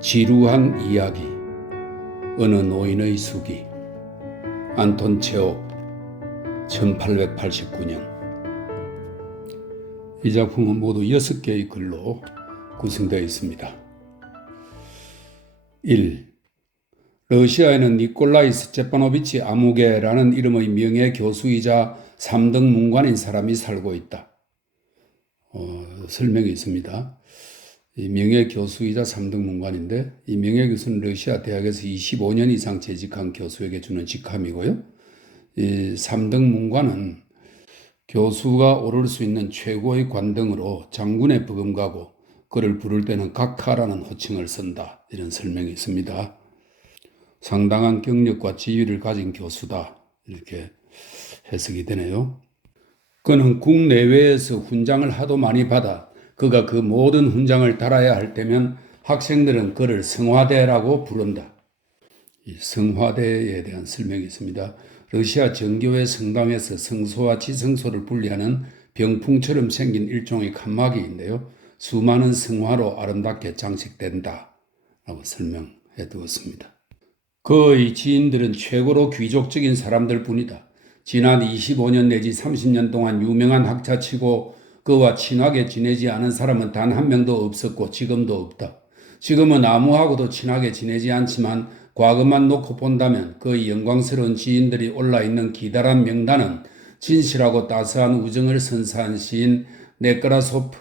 지루한 이야기. 어느 노인의 수기. 안톤 체홉. 1889년. 이 작품은 모두 6개의 글로 구성되어 있습니다. 1. 러시아에는 니콜라이 스테파노비치 아무게라는 이름의 명예 교수이자 3등 문관인 사람이 살고 있다. 설명이 있습니다. 이 명예 교수이자 3등 문관인데, 이 명예 교수는 러시아 대학에서 25년 이상 재직한 교수에게 주는 직함이고요. 이 3등 문관은 교수가 오를 수 있는 최고의 관등으로 장군에 버금가고 그를 부를 때는 각하라는 호칭을 쓴다. 이런 설명이 있습니다. 상당한 경력과 지위를 가진 교수다. 이렇게 해석이 되네요. 그는 국내외에서 훈장을 하도 많이 받아 그가 그 모든 훈장을 달아야 할 때면 학생들은 그를 성화대라고 부른다. 이 성화대에 대한 설명이 있습니다. 러시아 정교회 성당에서 성소와 지성소를 분리하는 병풍처럼 생긴 일종의 칸막이인데요. 수많은 성화로 아름답게 장식된다 라고 설명해 두었습니다. 그의 지인들은 최고로 귀족적인 사람들 뿐이다. 지난 25년 내지 30년 동안 유명한 학자치고 그와 친하게 지내지 않은 사람은 단 한 명도 없었고 지금도 없다. 지금은 아무하고도 친하게 지내지 않지만 과거만 놓고 본다면 그의 영광스러운 지인들이 올라있는 기다란 명단은 진실하고 따스한 우정을 선사한 시인 네크라소프,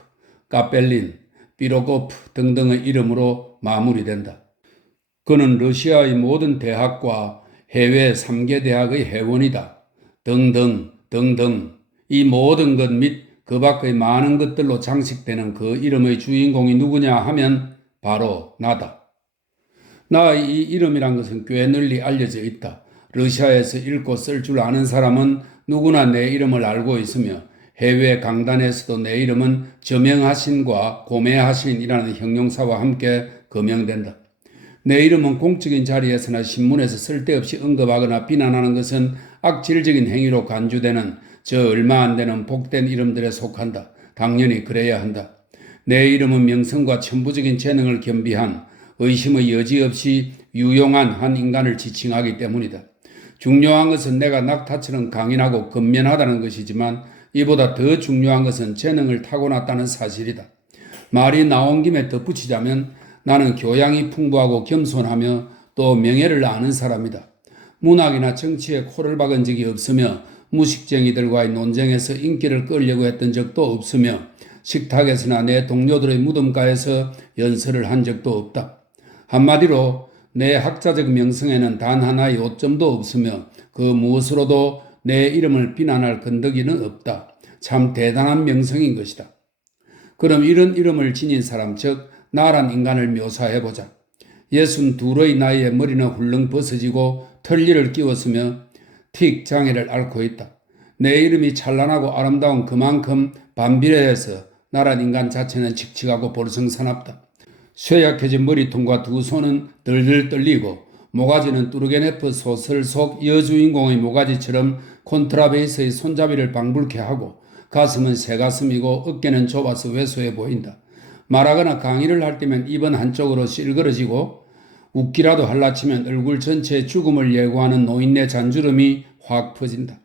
까펠린, 삐로고프 등등의 이름으로 마무리된다. 그는 러시아의 모든 대학과 해외 3개 대학의 회원이다. 등등 등등. 이 모든 것 및 그 밖의 많은 것들로 장식되는 그 이름의 주인공이 누구냐 하면 바로 나다. 나의 이 이름이란 것은 꽤 널리 알려져 있다. 러시아에서 읽고 쓸 줄 아는 사람은 누구나 내 이름을 알고 있으며 해외 강단에서도 내 이름은 저명하신과 고매하신이라는 형용사와 함께 거명된다. 내 이름은 공적인 자리에서나 신문에서 쓸데없이 언급하거나 비난하는 것은 악질적인 행위로 간주되는 저 얼마 안 되는 복된 이름들에 속한다. 당연히 그래야 한다. 내 이름은 명성과 천부적인 재능을 겸비한 의심의 여지 없이 유용한 한 인간을 지칭하기 때문이다. 중요한 것은 내가 낙타처럼 강인하고 근면하다는 것이지만 이보다 더 중요한 것은 재능을 타고났다는 사실이다. 말이 나온 김에 덧붙이자면 나는 교양이 풍부하고 겸손하며 또 명예를 아는 사람이다. 문학이나 정치에 코를 박은 적이 없으며 무식쟁이들과의 논쟁에서 인기를 끌려고 했던 적도 없으며 식탁에서나 내 동료들의 무덤가에서 연설을 한 적도 없다. 한마디로 내 학자적 명성에는 단 하나의 오점도 없으며 그 무엇으로도 내 이름을 비난할 건더기는 없다. 참 대단한 명성인 것이다. 그럼 이런 이름을 지닌 사람, 즉 나란 인간을 묘사해보자. 62의 나이에 머리는 훌렁 벗어지고 털리를 끼웠으며 틱 장애를 앓고 있다. 내 이름이 찬란하고 아름다운 그만큼 반비례해서 나란 인간 자체는 칙칙하고 볼성사납다. 쇠약해진 머리통과 두 손은 덜덜 떨리고 모가지는 뚜르게네프 소설 속 여주인공의 모가지처럼 콘트라베이스의 손잡이를 방불케 하고 가슴은 새가슴이고 어깨는 좁아서 왜소해 보인다. 말하거나 강의를 할 때면 입은 한쪽으로 실그러지고 웃기라도 할라치면 얼굴 전체에 죽음을 예고하는 노인네 잔주름이 확 퍼진다.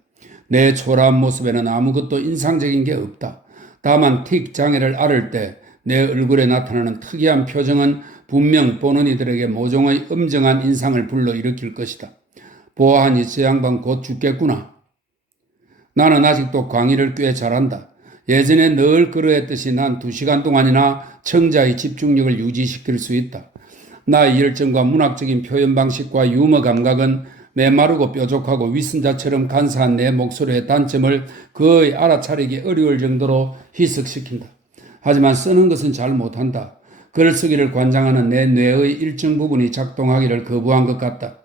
내 초라한 모습에는 아무것도 인상적인 게 없다. 다만 틱 장애를 앓을 때 내 얼굴에 나타나는 특이한 표정은 분명 보는 이들에게 모종의 엄정한 인상을 불러일으킬 것이다. 보아하니 저 양반 곧 죽겠구나. 나는 아직도 강의를 꽤 잘한다. 예전에 늘 그러했듯이 난 2시간 동안이나 청자의 집중력을 유지시킬 수 있다. 나의 열정과 문학적인 표현 방식과 유머 감각은 메마르고 뾰족하고 위선자처럼 간사한 내 목소리의 단점을 거의 알아차리기 어려울 정도로 희석시킨다. 하지만 쓰는 것은 잘 못한다. 글 쓰기를 관장하는 내 뇌의 일정 부분이 작동하기를 거부한 것 같다.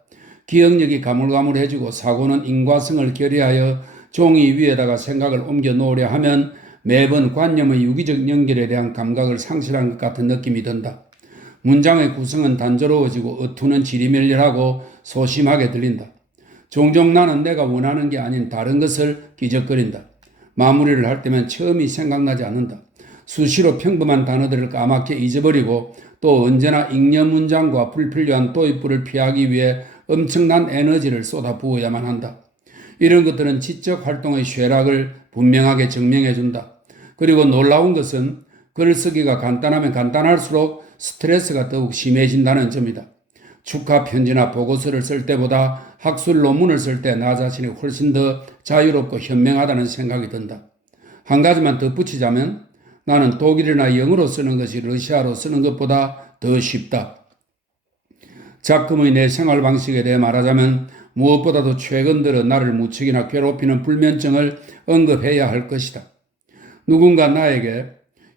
기억력이 가물가물해지고 사고는 인과성을 결의하여 종이 위에다가 생각을 옮겨 놓으려 하면 매번 관념의 유기적 연결에 대한 감각을 상실한 것 같은 느낌이 든다. 문장의 구성은 단조로워지고 어투는 지리멸렬하고 소심하게 들린다. 종종 나는 내가 원하는 게 아닌 다른 것을 기적거린다. 마무리를 할 때면 처음이 생각나지 않는다. 수시로 평범한 단어들을 까맣게 잊어버리고 또 언제나 잉여 문장과 불필요한 도입부를 피하기 위해 엄청난 에너지를 쏟아부어야만 한다. 이런 것들은 지적 활동의 쇠락을 분명하게 증명해준다. 그리고 놀라운 것은 글쓰기가 간단하면 간단할수록 스트레스가 더욱 심해진다는 점이다. 축하 편지나 보고서를 쓸 때보다 학술 논문을 쓸 때 나 자신이 훨씬 더 자유롭고 현명하다는 생각이 든다. 한 가지만 덧붙이자면 나는 독일이나 영어로 쓰는 것이 러시아로 쓰는 것보다 더 쉽다. 작금의 내 생활 방식에 대해 말하자면 무엇보다도 최근 들어 나를 무척이나 괴롭히는 불면증을 언급해야 할 것이다. 누군가 나에게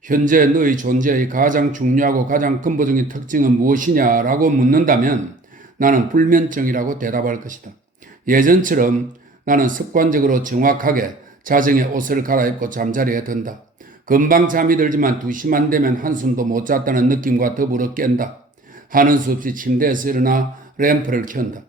현재 너의 존재의 가장 중요하고 가장 근본적인 특징은 무엇이냐라고 묻는다면 나는 불면증이라고 대답할 것이다. 예전처럼 나는 습관적으로 정확하게 자정에 옷을 갈아입고 잠자리에 든다. 금방 잠이 들지만 2시만 되면 한숨도 못 잤다는 느낌과 더불어 깬다. 하는 수 없이 침대에서 일어나 램프를 켠다.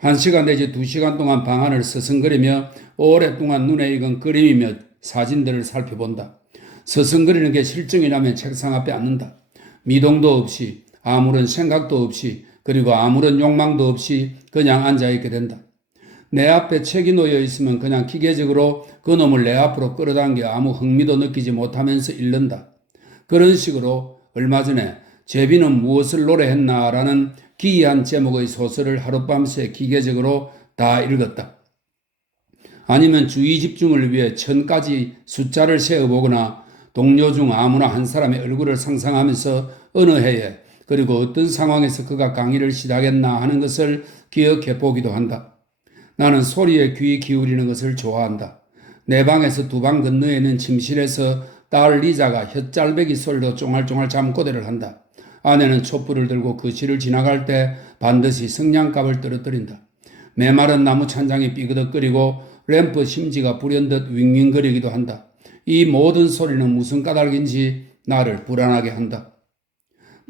1시간 내지 2시간 동안 방 안을 서성거리며 오랫동안 눈에 익은 그림이며 사진들을 살펴본다. 서성거리는 게 실증이라면 책상 앞에 앉는다. 미동도 없이 아무런 생각도 없이 그리고 아무런 욕망도 없이 그냥 앉아있게 된다. 내 앞에 책이 놓여 있으면 그냥 기계적으로 그놈을 내 앞으로 끌어당겨 아무 흥미도 느끼지 못하면서 읽는다. 그런 식으로 얼마 전에 제비는 무엇을 노래했나 라는 기이한 제목의 소설을 하룻밤새 기계적으로 다 읽었다. 아니면 주의 집중을 위해 1000까지 숫자를 세어보거나 동료 중 아무나 한 사람의 얼굴을 상상하면서 어느 해에 그리고 어떤 상황에서 그가 강의를 시작했나 하는 것을 기억해 보기도 한다. 나는 소리에 귀 기울이는 것을 좋아한다. 내 방에서 2방 건너에 있는 침실에서 딸 리자가 혓짤배기 소리로 쫑알쫑알 잠꼬대를 한다. 아내는 촛불을 들고 거실을 지나갈 때 반드시 성냥갑을 떨어뜨린다. 메마른 나무 찬장이 삐그덕거리고 램프 심지가 불현듯 윙윙거리기도 한다. 이 모든 소리는 무슨 까닭인지 나를 불안하게 한다.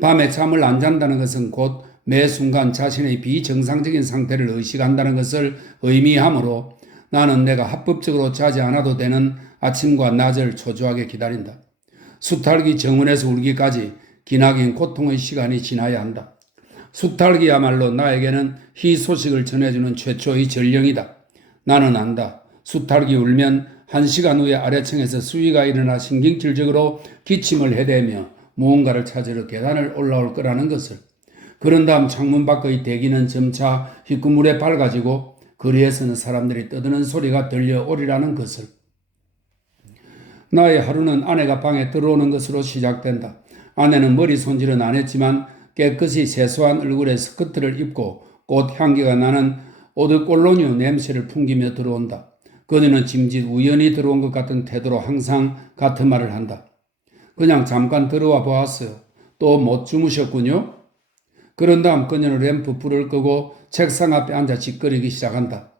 밤에 잠을 안 잔다는 것은 곧 매 순간 자신의 비정상적인 상태를 의식한다는 것을 의미하므로 나는 내가 합법적으로 자지 않아도 되는 아침과 낮을 초조하게 기다린다. 수탈기 정원에서 울기까지 기나긴 고통의 시간이 지나야 한다. 수탈기야말로 나에게는 희소식을 전해주는 최초의 전령이다. 나는 안다. 수탈기 울면 1시간 후에 아래층에서 수위가 일어나 신경질적으로 기침을 해대며 무언가를 찾으러 계단을 올라올 거라는 것을. 그런 다음 창문 밖의 대기는 점차 휘구물에 밝아지고 거리에서는 사람들이 떠드는 소리가 들려오리라는 것을. 나의 하루는 아내가 방에 들어오는 것으로 시작된다. 아내는 머리 손질은 안 했지만 깨끗이 세수한 얼굴에 스커트를 입고 꽃 향기가 나는 오드콜로니오 냄새를 풍기며 들어온다. 그녀는 짐짓 우연히 들어온 것 같은 태도로 항상 같은 말을 한다. 그냥 잠깐 들어와 보았어요. 또 못 주무셨군요. 그런 다음 그녀는 램프 불을 끄고 책상 앞에 앉아 짓거리기 시작한다.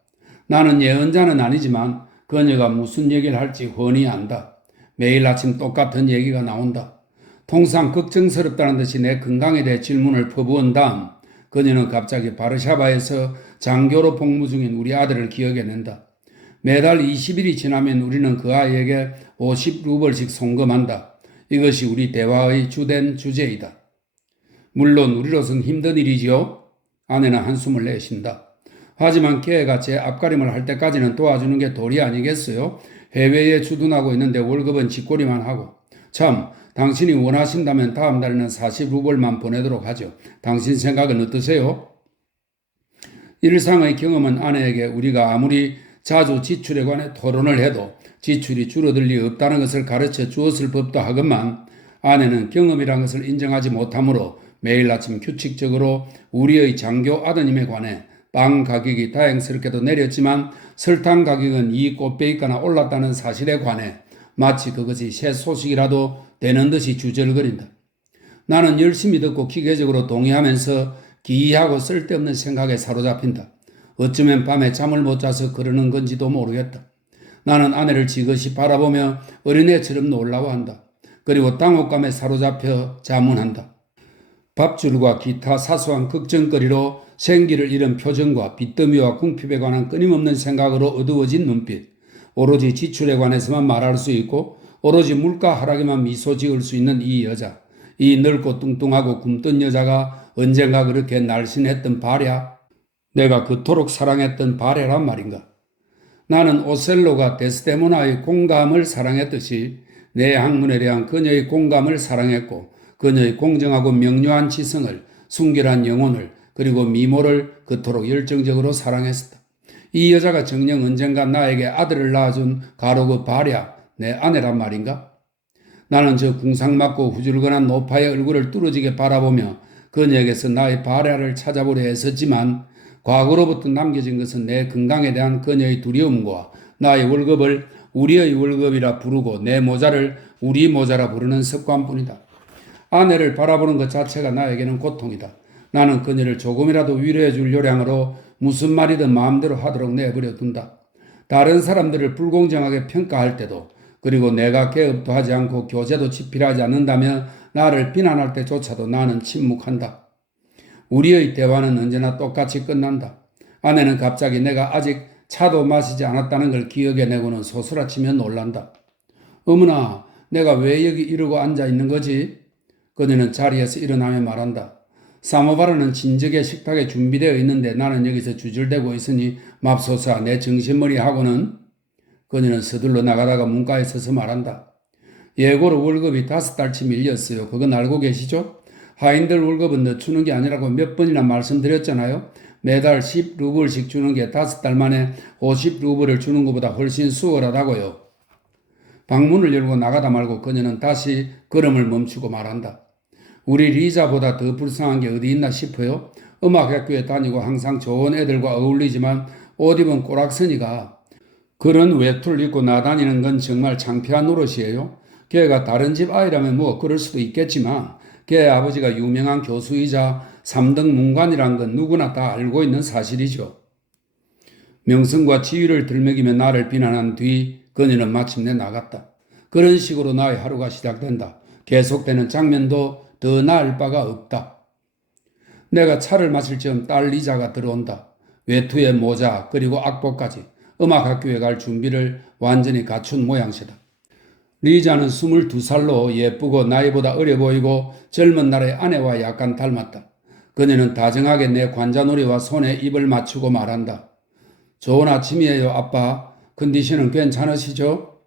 나는 예언자는 아니지만 그녀가 무슨 얘기를 할지 훤히 안다. 매일 아침 똑같은 얘기가 나온다. 통상 걱정스럽다는 듯이 내 건강에 대해 질문을 퍼부은 다음 그녀는 갑자기 바르샤바에서 장교로 복무 중인 우리 아들을 기억해낸다. 매달 20일이 지나면 우리는 그 아이에게 50루벌씩 송금한다. 이것이 우리 대화의 주된 주제이다. 물론 우리로선 힘든 일이지요. 아내는 한숨을 내쉰다. 하지만 걔가 제 앞가림을 할 때까지는 도와주는 게 도리 아니겠어요? 해외에 주둔하고 있는데 월급은 쥐꼬리만 하고. 참, 당신이 원하신다면 다음 달에는 40루벌만 보내도록 하죠. 당신 생각은 어떠세요? 일상의 경험은 아내에게 우리가 아무리 자주 지출에 관해 토론을 해도 지출이 줄어들 리 없다는 것을 가르쳐 주었을 법도 하건만 아내는 경험이란 것을 인정하지 못하므로 매일 아침 규칙적으로 우리의 장교 아드님에 관해 빵 가격이 다행스럽게도 내렸지만 설탕 가격은 이 꽃배기가나 올랐다는 사실에 관해 마치 그것이 새 소식이라도 되는 듯이 주절거린다. 나는 열심히 듣고 기계적으로 동의하면서 기이하고 쓸데없는 생각에 사로잡힌다. 어쩌면 밤에 잠을 못 자서 그러는 건지도 모르겠다. 나는 아내를 지그시 바라보며 어린애처럼 놀라워한다. 그리고 당혹감에 사로잡혀 자문한다. 밥줄과 기타 사소한 걱정거리로 생기를 잃은 표정과 빚더미와 궁핍에 관한 끊임없는 생각으로 어두워진 눈빛, 오로지 지출에 관해서만 말할 수 있고 오로지 물가 하락에만 미소 지을 수 있는 이 여자, 이 늙고 뚱뚱하고 굼뜬 여자가 언젠가 그렇게 날씬했던 바랴, 내가 그토록 사랑했던 바랴란 말인가? 나는 오셀로가 데스데모나의 공감을 사랑했듯이 내 학문에 대한 그녀의 공감을 사랑했고 그녀의 공정하고 명료한 지성을, 순결한 영혼을, 그리고 미모를 그토록 열정적으로 사랑했었다. 이 여자가 정녕 언젠가 나에게 아들을 낳아준 가로그 바랴, 내 아내란 말인가? 나는 저 궁상맞고 후줄근한 노파의 얼굴을 뚫어지게 바라보며 그녀에게서 나의 바랴를 찾아보려 애썼지만 과거로부터 남겨진 것은 내 건강에 대한 그녀의 두려움과 나의 월급을 우리의 월급이라 부르고 내 모자를 우리 모자라 부르는 습관뿐이다. 아내를 바라보는 것 자체가 나에게는 고통이다. 나는 그녀를 조금이라도 위로해 줄 요량으로 무슨 말이든 마음대로 하도록 내버려 둔다. 다른 사람들을 불공정하게 평가할 때도, 그리고 내가 개업도 하지 않고 교제도 집필하지 않는다며 나를 비난할 때조차도 나는 침묵한다. 우리의 대화는 언제나 똑같이 끝난다. 아내는 갑자기 내가 아직 차도 마시지 않았다는 걸 기억해내고는 소스라치며 놀란다. 어머나, 내가 왜 여기 이러고 앉아 있는 거지? 그녀는 자리에서 일어나며 말한다. 사모바르는 진즉에 식탁에 준비되어 있는데 나는 여기서 주절대고 있으니 맙소사 내 정신머리하고는. 그녀는 서둘러 나가다가 문가에 서서 말한다. 예고로 월급이 5달치 밀렸어요. 그건 알고 계시죠? 하인들 월급은 늦추는 게 아니라고 몇 번이나 말씀드렸잖아요. 매달 10루블씩 주는 게 5달 만에 50루블을 주는 것보다 훨씬 수월하다고요. 방문을 열고 나가다 말고 그녀는 다시 걸음을 멈추고 말한다. 우리 리자보다 더 불쌍한 게 어디 있나 싶어요. 음악학교에 다니고 항상 좋은 애들과 어울리지만 옷 입은 꼬락서니가 그런 외투를 입고 나다니는 건 정말 창피한 노릇이에요. 걔가 다른 집 아이라면 뭐 그럴 수도 있겠지만 걔 아버지가 유명한 교수이자 3등 문관이란 건 누구나 다 알고 있는 사실이죠. 명성과 지위를 들먹이며 나를 비난한 뒤 그녀는 마침내 나갔다. 그런 식으로 나의 하루가 시작된다. 계속되는 장면도 더 나을 바가 없다. 내가 차를 마실 즈음 딸 리자가 들어온다. 외투에 모자 그리고 악보까지 음악학교에 갈 준비를 완전히 갖춘 모양새다. 리자는 22살로 예쁘고 나이보다 어려 보이고 젊은 날의 아내와 약간 닮았다. 그녀는 다정하게 내 관자놀이와 손에 입을 맞추고 말한다. 좋은 아침이에요, 아빠. 컨디션은 괜찮으시죠?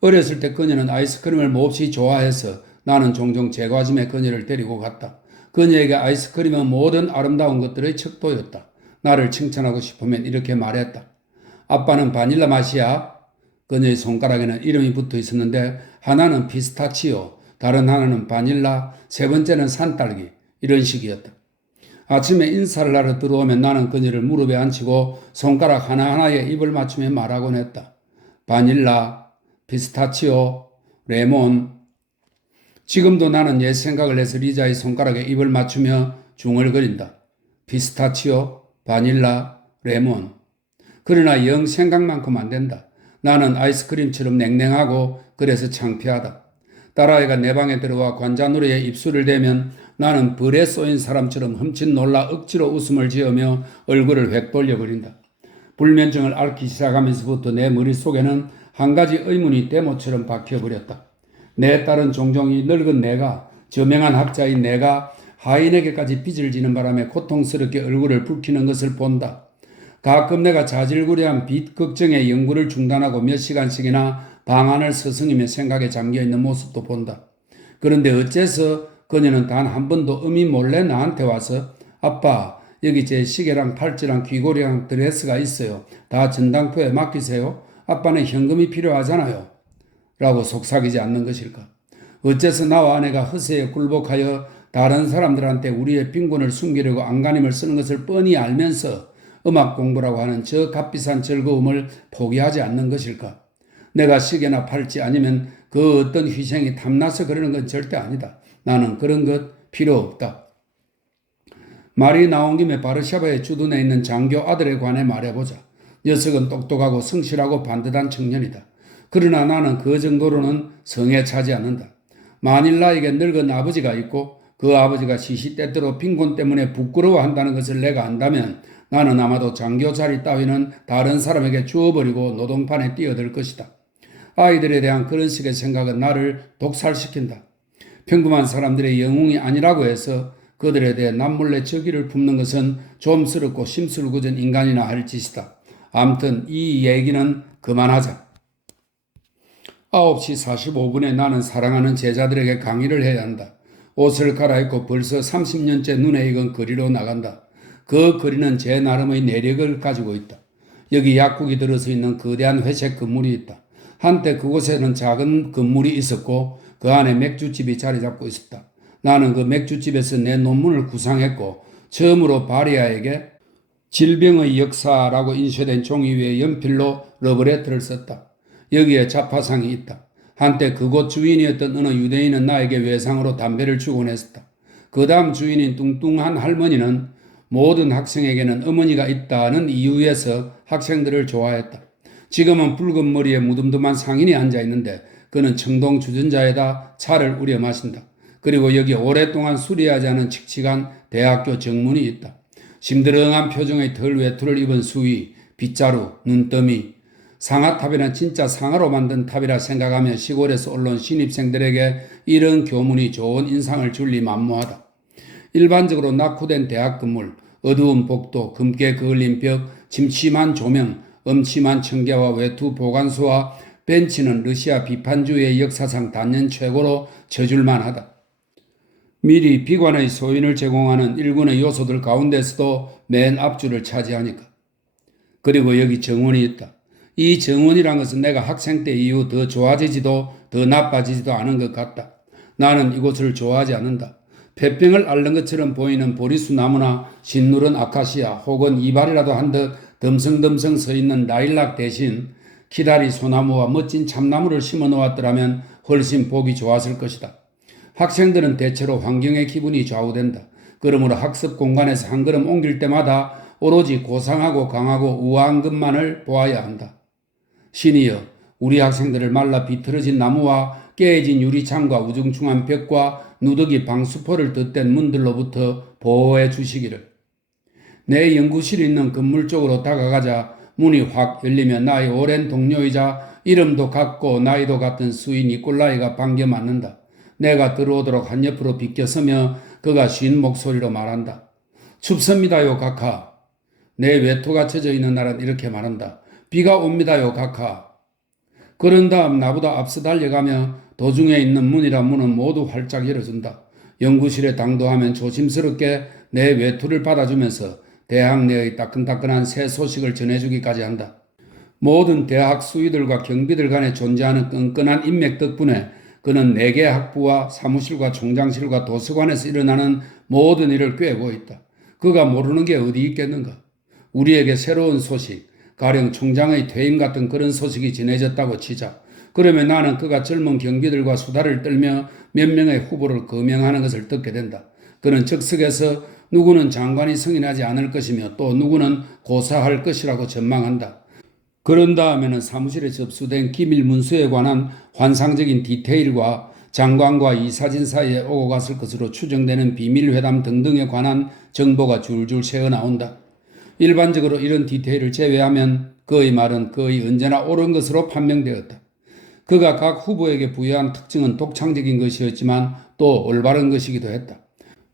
어렸을 때 그녀는 아이스크림을 몹시 좋아해서 나는 종종 제과점에 그녀를 데리고 갔다. 그녀에게 아이스크림은 모든 아름다운 것들의 척도였다. 나를 칭찬하고 싶으면 이렇게 말했다. 아빠는 바닐라 맛이야. 그녀의 손가락에는 이름이 붙어 있었는데 하나는 피스타치오, 다른 하나는 바닐라, 세 번째는 산딸기, 이런 식이었다. 아침에 인사를 하러 들어오면 나는 그녀를 무릎에 앉히고 손가락 하나하나에 입을 맞추며 말하곤 했다. 바닐라, 피스타치오, 레몬. 지금도 나는 옛 생각을 해서 리자의 손가락에 입을 맞추며 중얼거린다. 피스타치오, 바닐라, 레몬. 그러나 영 생각만큼 안 된다. 나는 아이스크림처럼 냉랭하고 그래서 창피하다. 딸아이가 내 방에 들어와 관자놀이에 입술을 대면 나는 벌에 쏘인 사람처럼 흠칫 놀라 억지로 웃음을 지으며 얼굴을 획 돌려버린다. 불면증을 앓기 시작하면서부터 내 머릿속에는 한 가지 의문이 대모처럼 박혀버렸다. 내 딸은 종종 이 늙은 내가, 저명한 학자인 내가 하인에게까지 빚을 지는 바람에 고통스럽게 얼굴을 붉히는 것을 본다. 가끔 내가 자질구레한 빚 걱정에 연구를 중단하고 몇 시간씩이나 방안을 서성이며 생각에 잠겨있는 모습도 본다. 그런데 어째서 그녀는 단 한 번도 음이 몰래 나한테 와서 아빠, 여기 제 시계랑 팔찌랑 귀걸이랑 드레스가 있어요. 다 전당포에 맡기세요. 아빠는 현금이 필요하잖아요. 라고 속삭이지 않는 것일까? 어째서 나와 아내가 허세에 굴복하여 다른 사람들한테 우리의 빈곤을 숨기려고 안간힘을 쓰는 것을 뻔히 알면서 음악 공부라고 하는 저 값비싼 즐거움을 포기하지 않는 것일까? 내가 시계나 팔찌 아니면 그 어떤 희생이 탐나서 그러는 건 절대 아니다. 나는 그런 것 필요 없다. 말이 나온 김에 바르샤바의 주둔에 있는 장교 아들에 관해 말해보자. 녀석은 똑똑하고 성실하고 반듯한 청년이다. 그러나 나는 그 정도로는 성에 차지 않는다. 만일 나에게 늙은 아버지가 있고 그 아버지가 시시때때로 빈곤 때문에 부끄러워한다는 것을 내가 안다면 나는 아마도 장교 자리 따위는 다른 사람에게 주어버리고 노동판에 뛰어들 것이다. 아이들에 대한 그런 식의 생각은 나를 독살시킨다. 평범한 사람들의 영웅이 아니라고 해서 그들에 대해 남몰래 적의를 품는 것은 좀스럽고 심술궂은 인간이나 할 짓이다. 아무튼 이 얘기는 그만하자. 9시 45분에 나는 사랑하는 제자들에게 강의를 해야 한다. 옷을 갈아입고 벌써 30년째 눈에 익은 거리로 나간다. 그 거리는 제 나름의 내력을 가지고 있다. 여기 약국이 들어서 있는 거대한 회색 건물이 있다. 한때 그곳에는 작은 건물이 있었고 그 안에 맥주집이 자리 잡고 있었다. 나는 그 맥주집에서 내 논문을 구상했고 처음으로 바리아에게 질병의 역사라고 인쇄된 종이 위에 연필로 러브레터를 썼다. 여기에 자파상이 있다. 한때 그곳 주인이었던 어느 유대인은 나에게 외상으로 담배를 주곤 했었다. 그 다음 주인인 뚱뚱한 할머니는 모든 학생에게는 어머니가 있다는 이유에서 학생들을 좋아했다. 지금은 붉은 머리에 무덤덤한 상인이 앉아있는데 그는 청동 주전자에다 차를 우려 마신다. 그리고 여기 오랫동안 수리하지 않은 칙칙한 대학교 정문이 있다. 심드렁한 표정의 털 외투를 입은 수위, 빗자루, 눈더미, 상아탑이란 진짜 상아로 만든 탑이라 생각하며 시골에서 올라온 신입생들에게 이런 교문이 좋은 인상을 줄리 만무하다. 일반적으로 낙후된 대학 건물, 어두운 복도, 금게 그을린 벽, 침침한 조명, 엄침한 청계와 외투 보관소와 벤치는 러시아 비판주의의 역사상 단연 최고로 쳐줄만 하다. 미리 비관의 소인을 제공하는 일군의 요소들 가운데서도 맨 앞줄을 차지하니까. 그리고 여기 정원이 있다. 이 정원이란 것은 내가 학생 때 이후 더 좋아지지도 더 나빠지지도 않은 것 같다. 나는 이곳을 좋아하지 않는다. 폐병을 앓는 것처럼 보이는 보리수 나무나 신누른 아카시아 혹은 이발이라도 한 듯 덤성덤성 서 있는 라일락 대신 키다리 소나무와 멋진 참나무를 심어 놓았더라면 훨씬 보기 좋았을 것이다. 학생들은 대체로 환경의 기분이 좌우된다. 그러므로 학습 공간에서 한 걸음 옮길 때마다 오로지 고상하고 강하고 우아한 것만을 보아야 한다. 신이여, 우리 학생들을 말라 비틀어진 나무와 깨진 유리창과 우중충한 벽과 누더기 방수포를 덧댄 문들로부터 보호해 주시기를. 내 연구실이 있는 건물 쪽으로 다가가자 문이 확 열리며 나의 오랜 동료이자 이름도 같고 나이도 같은 수인 니콜라이가 반겨 맞는다. 내가 들어오도록 한옆으로 비껴서며 그가 쉰 목소리로 말한다. 춥습니다요, 카카. 내 외투가 젖어 있는 날은 이렇게 말한다. 비가 옵니다요, 카카. 그런 다음 나보다 앞서 달려가며 도중에 있는 문이란 문은 모두 활짝 열어준다. 연구실에 당도하면 조심스럽게 내 외투를 받아주면서 대학 내의 따끈따끈한 새 소식을 전해주기까지 한다. 모든 대학 수위들과 경비들 간에 존재하는 끈끈한 인맥 덕분에 그는 4개 학부와 사무실과 총장실과 도서관에서 일어나는 모든 일을 꿰고 있다. 그가 모르는 게 어디 있겠는가? 우리에게 새로운 소식, 가령 총장의 퇴임 같은 그런 소식이 전해졌다고 치자. 그러면 나는 그가 젊은 경비들과 수다를 떨며 몇 명의 후보를 거명하는 것을 듣게 된다. 그는 즉석에서 누구는 장관이 승인하지 않을 것이며 또 누구는 고사할 것이라고 전망한다. 그런 다음에는 사무실에 접수된 기밀 문서에 관한 환상적인 디테일과 장관과 이사진 사이에 오고 갔을 것으로 추정되는 비밀회담 등등에 관한 정보가 줄줄 새어나온다. 일반적으로 이런 디테일을 제외하면 그의 말은 거의 언제나 옳은 것으로 판명되었다. 그가 각 후보에게 부여한 특징은 독창적인 것이었지만 또 올바른 것이기도 했다.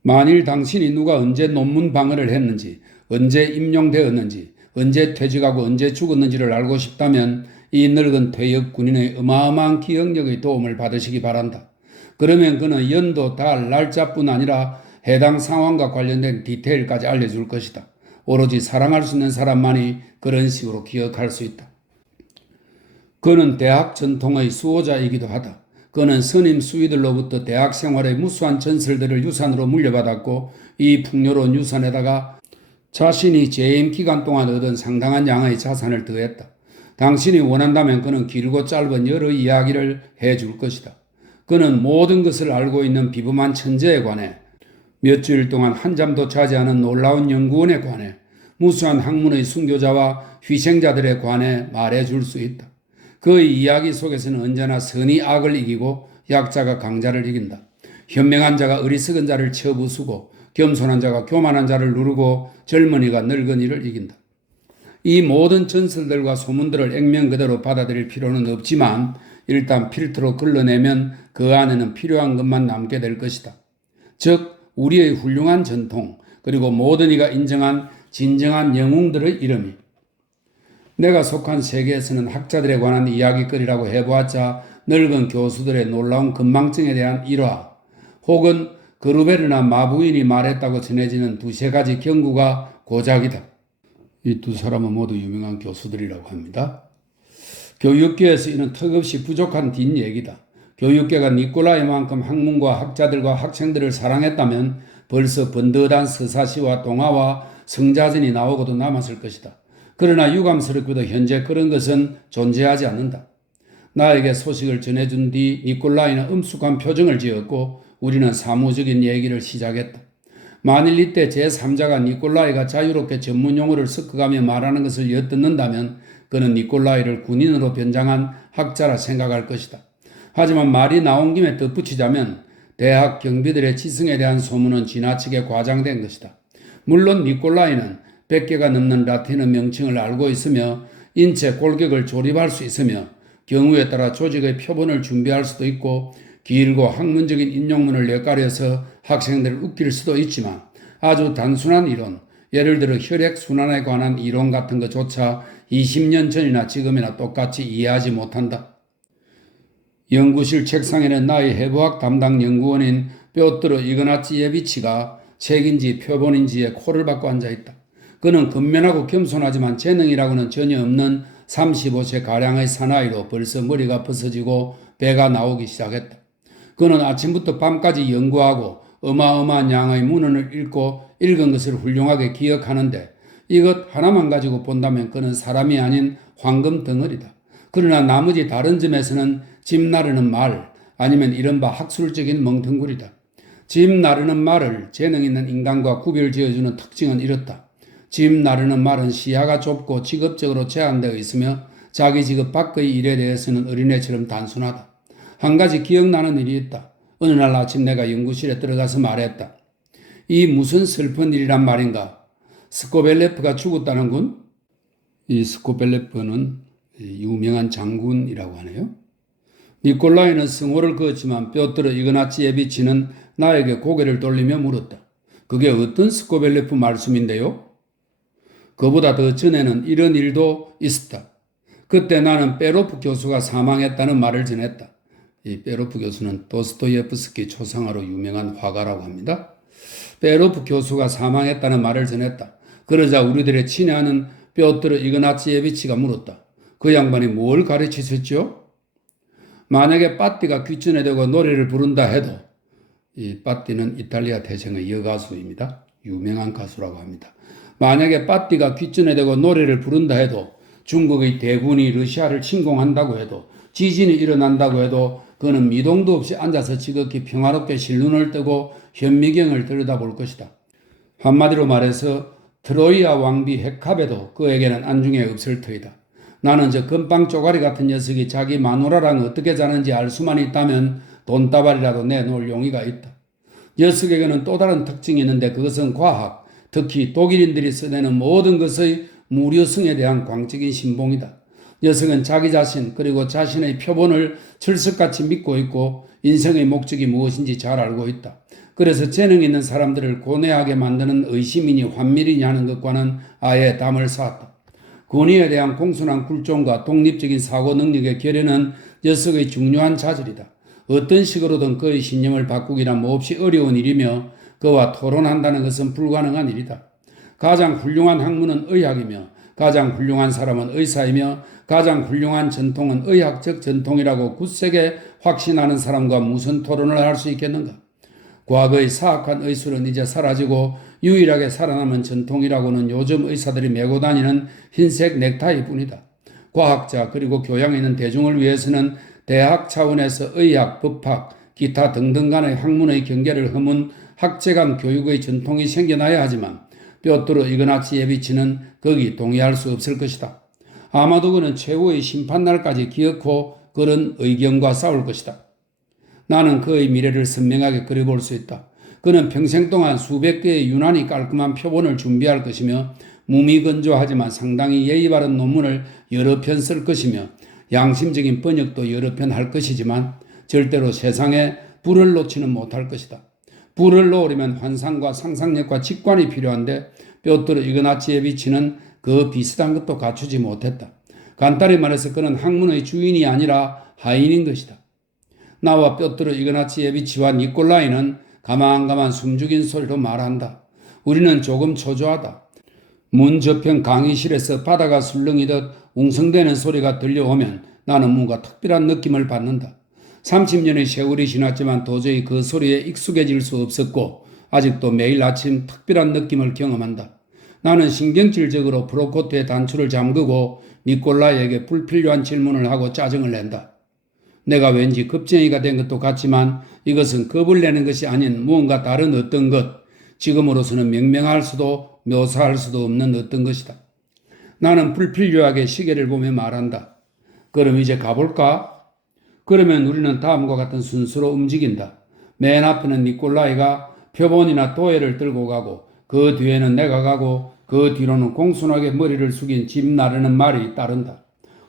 만일 당신이 누가 언제 논문 방어를 했는지, 언제 임용되었는지, 언제 퇴직하고 언제 죽었는지를 알고 싶다면 이 늙은 퇴역 군인의 어마어마한 기억력의 도움을 받으시기 바란다. 그러면 그는 연도, 달, 날짜뿐 아니라 해당 상황과 관련된 디테일까지 알려줄 것이다. 오로지 사랑할 수 있는 사람만이 그런 식으로 기억할 수 있다. 그는 대학 전통의 수호자이기도 하다. 그는 선임 수위들로부터 대학 생활의 무수한 전설들을 유산으로 물려받았고 이 풍요로운 유산에다가 자신이 재임 기간 동안 얻은 상당한 양의 자산을 더했다. 당신이 원한다면 그는 길고 짧은 여러 이야기를 해줄 것이다. 그는 모든 것을 알고 있는 비범한 천재에 관해, 몇 주일 동안 한 잠도 자지 않은 놀라운 연구원에 관해, 무수한 학문의 순교자와 희생자들에 관해 말해줄 수 있다. 그의 이야기 속에서는 언제나 선이 악을 이기고 약자가 강자를 이긴다. 현명한 자가 어리석은 자를 쳐부수고 겸손한 자가 교만한 자를 누르고 젊은이가 늙은이를 이긴다. 이 모든 전설들과 소문들을 액면 그대로 받아들일 필요는 없지만 일단 필터로 걸러내면 그 안에는 필요한 것만 남게 될 것이다. 즉 우리의 훌륭한 전통 그리고 모든 이가 인정한 진정한 영웅들의 이름이 내가 속한 세계에서는 학자들에 관한 이야기거리라고 해보았자 늙은 교수들의 놀라운 건망증에 대한 일화 혹은 그루베르나 마부인이 말했다고 전해지는 두세 가지 경구가 고작이다. 이 두 사람은 모두 유명한 교수들이라고 합니다. 교육계에서 이는 턱없이 부족한 뒷얘기다. 교육계가 니콜라이만큼 학문과 학자들과 학생들을 사랑했다면 벌써 번듯한 서사시와 동화와 성자전이 나오고도 남았을 것이다. 그러나 유감스럽게도 현재 그런 것은 존재하지 않는다. 나에게 소식을 전해준 뒤 니콜라이는 엄숙한 표정을 지었고 우리는 사무적인 얘기를 시작했다. 만일 이때 제3자가 니콜라이가 자유롭게 전문용어를 섞어가며 말하는 것을 엿듣는다면 그는 니콜라이를 군인으로 변장한 학자라 생각할 것이다. 하지만 말이 나온 김에 덧붙이자면 대학 경비들의 지성에 대한 소문은 지나치게 과장된 것이다. 물론 니콜라이는 100개가 넘는 라틴어 명칭을 알고 있으며 인체 골격을 조립할 수 있으며 경우에 따라 조직의 표본을 준비할 수도 있고 길고 학문적인 인용문을 엿가려서 학생들을 웃길 수도 있지만 아주 단순한 이론, 예를 들어 혈액순환에 관한 이론 같은 것조차 20년 전이나 지금이나 똑같이 이해하지 못한다. 연구실 책상에는 나의 해부학 담당 연구원인 뾰트르 이그나치예비치가 책인지 표본인지에 코를 박고 앉아있다. 그는 근면하고 겸손하지만 재능이라고는 전혀 없는 35세가량의 사나이로 벌써 머리가 벗어지고 배가 나오기 시작했다. 그는 아침부터 밤까지 연구하고 어마어마한 양의 문헌을 읽고 읽은 것을 훌륭하게 기억하는데 이것 하나만 가지고 본다면 그는 사람이 아닌 황금 덩어리다. 그러나 나머지 다른 점에서는 집 나르는 말 아니면 이른바 학술적인 멍텅구리다. 집 나르는 말을 재능 있는 인간과 구별 지어주는 특징은 이렇다. 집 나르는 말은 시야가 좁고 직업적으로 제한되어 있으며 자기 직업 밖의 일에 대해서는 어린애처럼 단순하다. 한 가지 기억나는 일이 있다. 어느 날 아침 내가 연구실에 들어가서 말했다. 이 무슨 슬픈 일이란 말인가? 스코벨레프가 죽었다는군? 이 스코벨레프는 유명한 장군이라고 하네요. 니콜라이는 성호를 그었지만 뼈들어 이그나치예비치는 나에게 고개를 돌리며 물었다. 그게 어떤 스코벨레프 말씀인데요? 그보다 더 전에는 이런 일도 있었다. 그때 나는 페로프 교수가 사망했다는 말을 전했다. 이 페로프 교수는 도스토예프스키 초상화로 유명한 화가라고 합니다. 페로프 교수가 사망했다는 말을 전했다. 그러자 우리들의 친애하는 뼈트르 이그나치예비치가 물었다. 그 양반이 뭘 가르치셨죠? 만약에 빠띠가 귀전에 대고 노래를 부른다 해도 이 빠띠는 이탈리아 대생의 여가수입니다. 유명한 가수라고 합니다. 만약에 빠띠가 귀전에 대고 노래를 부른다 해도 중국의 대군이 러시아를 침공한다고 해도 지진이 일어난다고 해도 그는 미동도 없이 앉아서 지극히 평화롭게 실눈을 뜨고 현미경을 들여다볼 것이다. 한마디로 말해서 트로이아 왕비 헤캅에도 그에게는 안중에 없을 터이다. 나는 저 금빵 쪼가리 같은 녀석이 자기 마누라랑 어떻게 자는지 알 수만 있다면 돈다발이라도 내놓을 용의가 있다. 녀석에게는 또 다른 특징이 있는데 그것은 과학, 특히 독일인들이 써내는 모든 것의 무료성에 대한 광적인 신봉이다. 녀석은 자기 자신 그리고 자신의 표본을 철석같이 믿고 있고 인생의 목적이 무엇인지 잘 알고 있다. 그래서 재능 있는 사람들을 고뇌하게 만드는 의심이니 환멸이니 하는 것과는 아예 담을 쌓았다. 권위에 대한 공손한 굴종과 독립적인 사고 능력의 결여는 녀석의 중요한 자질이다. 어떤 식으로든 그의 신념을 바꾸기란 몹시 어려운 일이며 그와 토론한다는 것은 불가능한 일이다. 가장 훌륭한 학문은 의학이며 가장 훌륭한 사람은 의사이며 가장 훌륭한 전통은 의학적 전통이라고 굳세게 확신하는 사람과 무슨 토론을 할 수 있겠는가? 과거의 사악한 의술은 이제 사라지고 유일하게 살아남은 전통이라고는 요즘 의사들이 메고 다니는 흰색 넥타이뿐이다. 과학자 그리고 교양 있는 대중을 위해서는 대학 차원에서 의학, 법학, 기타 등등 간의 학문의 경계를 허문 학제간 교육의 전통이 생겨나야 하지만 뼈트르 이그나치예비치는 거기 동의할 수 없을 것이다. 아마도 그는 최후의 심판날까지 기어코 그런 의견과 싸울 것이다. 나는 그의 미래를 선명하게 그려볼 수 있다. 그는 평생 동안 수백 개의 유난히 깔끔한 표본을 준비할 것이며 무미건조하지만 상당히 예의 바른 논문을 여러 편 쓸 것이며 양심적인 번역도 여러 편 할 것이지만 절대로 세상에 불을 놓지는 못할 것이다. 불을 놓으려면 환상과 상상력과 직관이 필요한데 뼈들어 이그나치예비치는 그 비슷한 것도 갖추지 못했다. 간단히 말해서 그는 학문의 주인이 아니라 하인인 것이다. 나와 뼈들어 이그나치예비치와 니콜라이는 가만가만 숨죽인 소리로 말한다. 우리는 조금 초조하다. 문 저편 강의실에서 바다가 술렁이듯 웅성대는 소리가 들려오면 나는 뭔가 특별한 느낌을 받는다. 30년의 세월이 지났지만 도저히 그 소리에 익숙해질 수 없었고 아직도 매일 아침 특별한 느낌을 경험한다. 나는 신경질적으로 프로코트의 단추를 잠그고 니콜라에게 불필요한 질문을 하고 짜증을 낸다. 내가 왠지 겁쟁이가 된 것도 같지만 이것은 겁을 내는 것이 아닌 무언가 다른 어떤 것, 지금으로서는 명명할 수도 묘사할 수도 없는 어떤 것이다. 나는 불필요하게 시계를 보며 말한다. 그럼 이제 가볼까? 그러면 우리는 다음과 같은 순서로 움직인다. 맨 앞에는 니콜라이가 표본이나 도예를 들고 가고 그 뒤에는 내가 가고 그 뒤로는 공손하게 머리를 숙인 집 나르는 말이 따른다.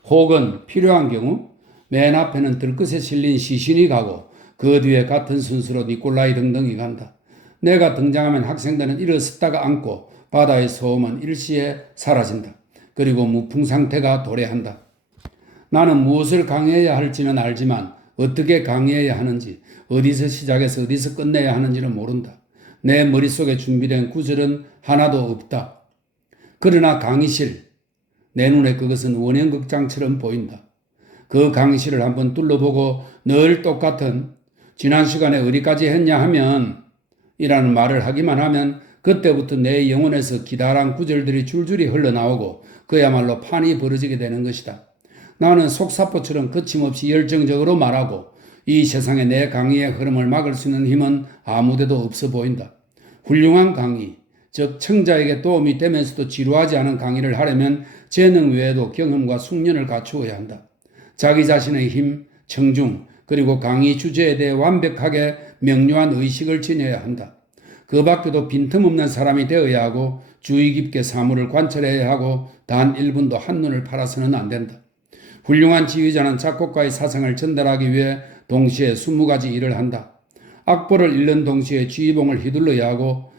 혹은 필요한 경우 맨 앞에는 들것에 실린 시신이 가고 그 뒤에 같은 순서로 니콜라이 등등이 간다. 내가 등장하면 학생들은 일어섰다가 앉고 바다의 소음은 일시에 사라진다. 그리고 무풍 상태가 도래한다. 나는 무엇을 강의해야 할지는 알지만 어떻게 강의해야 하는지, 어디서 시작해서 어디서 끝내야 하는지는 모른다. 내 머릿속에 준비된 구절은 하나도 없다. 그러나 강의실, 내 눈에 그것은 원형극장처럼 보인다. 그 강의실을 한번 둘러보고 늘 똑같은 지난 시간에 어디까지 했냐 하면 이라는 말을 하기만 하면 그때부터 내 영혼에서 기다란 구절들이 줄줄이 흘러나오고 그야말로 판이 벌어지게 되는 것이다. 나는 속사포처럼 거침없이 열정적으로 말하고 이 세상에 내 강의의 흐름을 막을 수 있는 힘은 아무데도 없어 보인다. 훌륭한 강의, 즉 청자에게 도움이 되면서도 지루하지 않은 강의를 하려면 재능 외에도 경험과 숙련을 갖추어야 한다. 자기 자신의 힘, 청중, 그리고 강의 주제에 대해 완벽하게 명료한 의식을 지녀야 한다. 그 밖에도 빈틈없는 사람이 되어야 하고 주의 깊게 사물을 관찰해야 하고 단 1분도 한눈을 팔아서는 안 된다. 훌륭한 지휘자는 작곡가의 사상을 전달하기 위해 동시에 20가지 일을 한다. 악보를 읽는 동시에 지휘봉을 휘둘러야 하고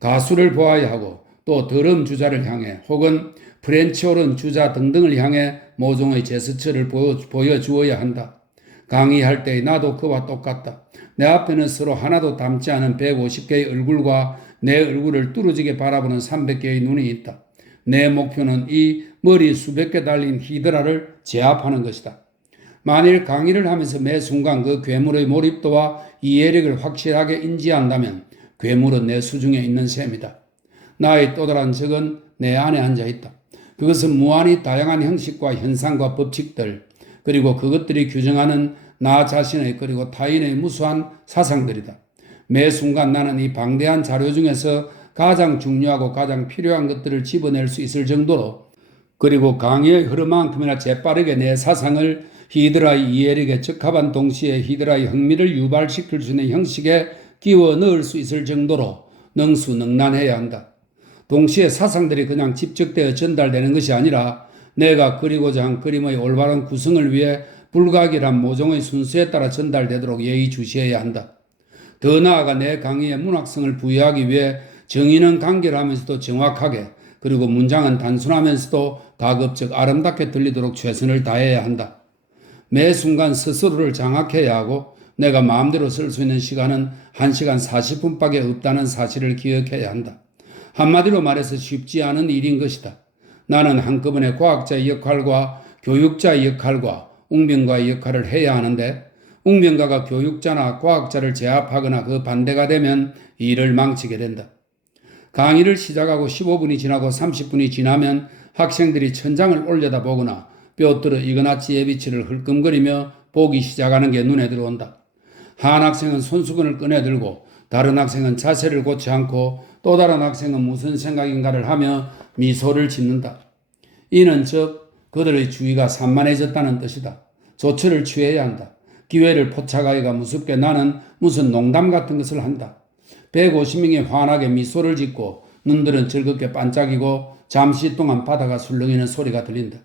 가수를 보아야 하고 또 드럼 주자를 향해 혹은 프렌치 호른 주자 등등을 향해 모종의 제스처를 보여주어야 한다. 강의할 때의 나도 그와 똑같다. 내 앞에는 서로 하나도 닮지 않은 150개의 얼굴과 내 얼굴을 뚫어지게 바라보는 300개의 눈이 있다. 내 목표는 이 머리 수백 개 달린 히드라를 제압하는 것이다. 만일 강의를 하면서 매 순간 그 괴물의 몰입도와 이해력을 확실하게 인지한다면 괴물은 내 수중에 있는 셈이다. 나의 또 다른 적은 내 안에 앉아 있다. 그것은 무한히 다양한 형식과 현상과 법칙들 그리고 그것들이 규정하는 나 자신의 그리고 타인의 무수한 사상들이다. 매 순간 나는 이 방대한 자료 중에서 가장 중요하고 가장 필요한 것들을 집어낼 수 있을 정도로 그리고 강의의 흐름만큼이나 재빠르게 내 사상을 히드라의 이해력에 적합한 동시에 히드라의 흥미를 유발시킬 수 있는 형식에 끼워 넣을 수 있을 정도로 능수능란해야 한다. 동시에 사상들이 그냥 집적되어 전달되는 것이 아니라 내가 그리고자 한 그림의 올바른 구성을 위해 불가결한 모종의 순서에 따라 전달되도록 예의주시해야 한다. 더 나아가 내 강의에 문학성을 부여하기 위해 정의는 간결하면서도 정확하게 그리고 문장은 단순하면서도 가급적 아름답게 들리도록 최선을 다해야 한다. 매 순간 스스로를 장악해야 하고 내가 마음대로 쓸 수 있는 시간은 1시간 40분밖에 없다는 사실을 기억해야 한다. 한마디로 말해서 쉽지 않은 일인 것이다. 나는 한꺼번에 과학자의 역할과 교육자의 역할과 웅변가의 역할을 해야 하는데 웅변가가 교육자나 과학자를 제압하거나 그 반대가 되면 일을 망치게 된다. 강의를 시작하고 15분이 지나고 30분이 지나면 학생들이 천장을 올려다보거나 뼈들어 이그나치예비치를 흘끔거리며 보기 시작하는 게 눈에 들어온다. 한 학생은 손수건을 꺼내들고 다른 학생은 자세를 고치 않고 또 다른 학생은 무슨 생각인가를 하며 미소를 짓는다. 이는 즉 그들의 주의가 산만해졌다는 뜻이다. 조처를 취해야 한다. 기회를 포착하기가 무섭게 나는 무슨 농담 같은 것을 한다. 150명이 환하게 미소를 짓고 눈들은 즐겁게 반짝이고 잠시 동안 바다가 술렁이는 소리가 들린다.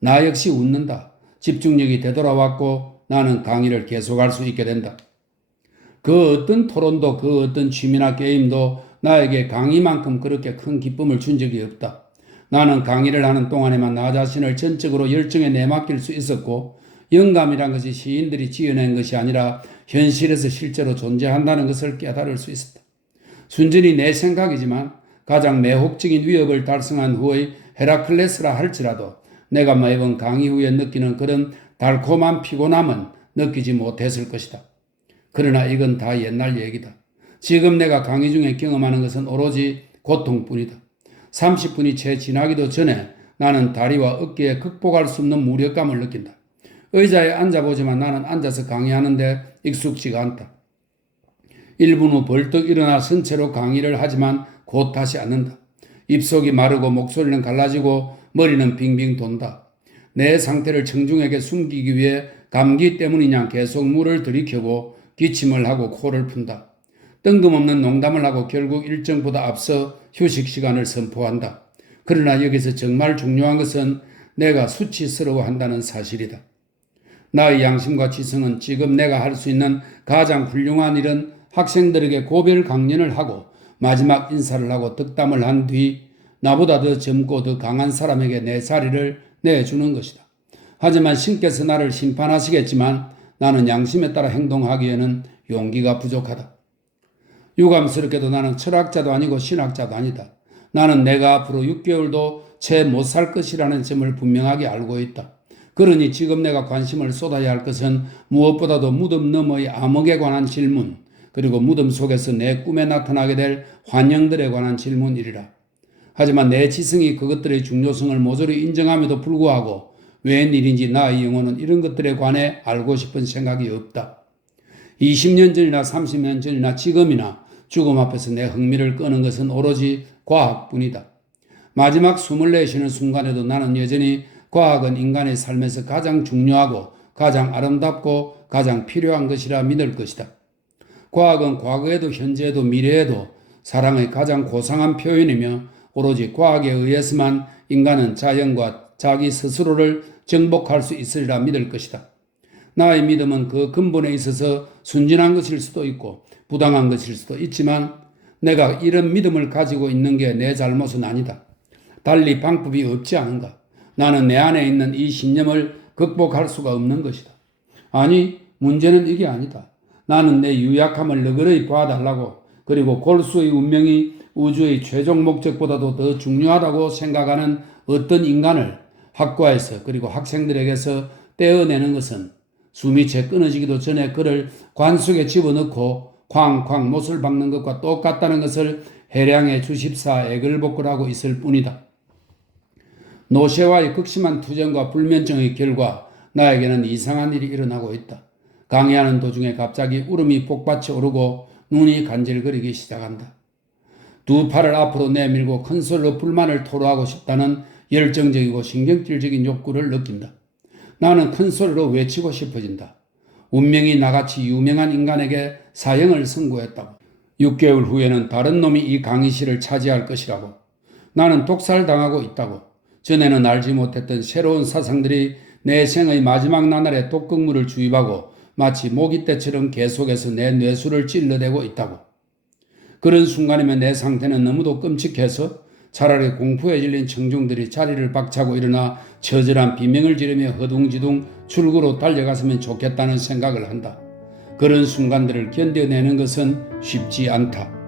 나 역시 웃는다. 집중력이 되돌아왔고 나는 강의를 계속할 수 있게 된다. 그 어떤 토론도 그 어떤 취미나 게임도 나에게 강의만큼 그렇게 큰 기쁨을 준 적이 없다. 나는 강의를 하는 동안에만 나 자신을 전적으로 열정에 내맡길 수 있었고 영감이란 것이 시인들이 지어낸 것이 아니라 현실에서 실제로 존재한다는 것을 깨달을 수 있었다. 순전히 내 생각이지만 가장 매혹적인 위협을 달성한 후의 헤라클레스라 할지라도 내가 매번 강의 후에 느끼는 그런 달콤한 피곤함은 느끼지 못했을 것이다. 그러나 이건 다 옛날 얘기다. 지금 내가 강의 중에 경험하는 것은 오로지 고통뿐이다. 30분이 채 지나기도 전에 나는 다리와 어깨에 극복할 수 없는 무력감을 느낀다. 의자에 앉아보지만 나는 앉아서 강의하는데 익숙지가 않다. 1분 후 벌떡 일어나 선체로 강의를 하지만 곧 다시 앉는다. 입속이 마르고 목소리는 갈라지고 머리는 빙빙 돈다. 내 상태를 청중에게 숨기기 위해 감기 때문이냐 계속 물을 들이켜고 기침을 하고 코를 푼다. 뜬금없는 농담을 하고 결국 일정보다 앞서 휴식 시간을 선포한다. 그러나 여기서 정말 중요한 것은 내가 수치스러워한다는 사실이다. 나의 양심과 지성은 지금 내가 할 수 있는 가장 훌륭한 일은 학생들에게 고별 강연을 하고 마지막 인사를 하고 덕담을 한 뒤 나보다 더 젊고 더 강한 사람에게 내 자리를 내주는 것이다. 하지만 신께서 나를 심판하시겠지만 나는 양심에 따라 행동하기에는 용기가 부족하다. 유감스럽게도 나는 철학자도 아니고 신학자도 아니다. 나는 내가 앞으로 6개월도 채 못 살 것이라는 점을 분명하게 알고 있다. 그러니 지금 내가 관심을 쏟아야 할 것은 무엇보다도 무덤 너머의 암흑에 관한 질문, 그리고 무덤 속에서 내 꿈에 나타나게 될 환영들에 관한 질문이리라. 하지만 내 지성이 그것들의 중요성을 모조리 인정함에도 불구하고 웬일인지 나의 영혼은 이런 것들에 관해 알고 싶은 생각이 없다. 20년 전이나 30년 전이나 지금이나 죽음 앞에서 내 흥미를 끄는 것은 오로지 과학뿐이다. 마지막 숨을 내쉬는 순간에도 나는 여전히 과학은 인간의 삶에서 가장 중요하고 가장 아름답고 가장 필요한 것이라 믿을 것이다. 과학은 과거에도 현재에도 미래에도 사랑의 가장 고상한 표현이며 오로지 과학에 의해서만 인간은 자연과 자기 스스로를 정복할 수 있으리라 믿을 것이다. 나의 믿음은 그 근본에 있어서 순진한 것일 수도 있고 부당한 것일 수도 있지만 내가 이런 믿음을 가지고 있는 게 내 잘못은 아니다. 달리 방법이 없지 않은가. 나는 내 안에 있는 이 신념을 극복할 수가 없는 것이다. 아니, 문제는 이게 아니다. 나는 내 유약함을 너그러이 봐달라고, 그리고 골수의 운명이 우주의 최종 목적보다도 더 중요하다고 생각하는 어떤 인간을 학과에서 그리고 학생들에게서 떼어내는 것은 숨이 채 끊어지기도 전에 그를 관 속에 집어넣고 쾅쾅 못을 박는 것과 똑같다는 것을 해량해 주십사 애걸복걸하고 있을 뿐이다. 노쇠와의 극심한 투쟁과 불면증의 결과 나에게는 이상한 일이 일어나고 있다. 강의하는 도중에 갑자기 울음이 폭받쳐 오르고 눈이 간질거리기 시작한다. 두 팔을 앞으로 내밀고 큰 소리로 불만을 토로하고 싶다는 열정적이고 신경질적인 욕구를 느낀다. 나는 큰 소리로 외치고 싶어진다. 운명이 나같이 유명한 인간에게 사형을 선고했다고. 6개월 후에는 다른 놈이 이 강의실을 차지할 것이라고. 나는 독살당하고 있다고. 전에는 알지 못했던 새로운 사상들이 내 생의 마지막 나날에 독극물을 주입하고 마치 모기떼처럼 계속해서 내 뇌수를 찔러대고 있다고. 그런 순간이면 내 상태는 너무도 끔찍해서 차라리 공포에 질린 청중들이 자리를 박차고 일어나 처절한 비명을 지르며 허둥지둥 출구로 달려갔으면 좋겠다는 생각을 한다. 그런 순간들을 견뎌내는 것은 쉽지 않다.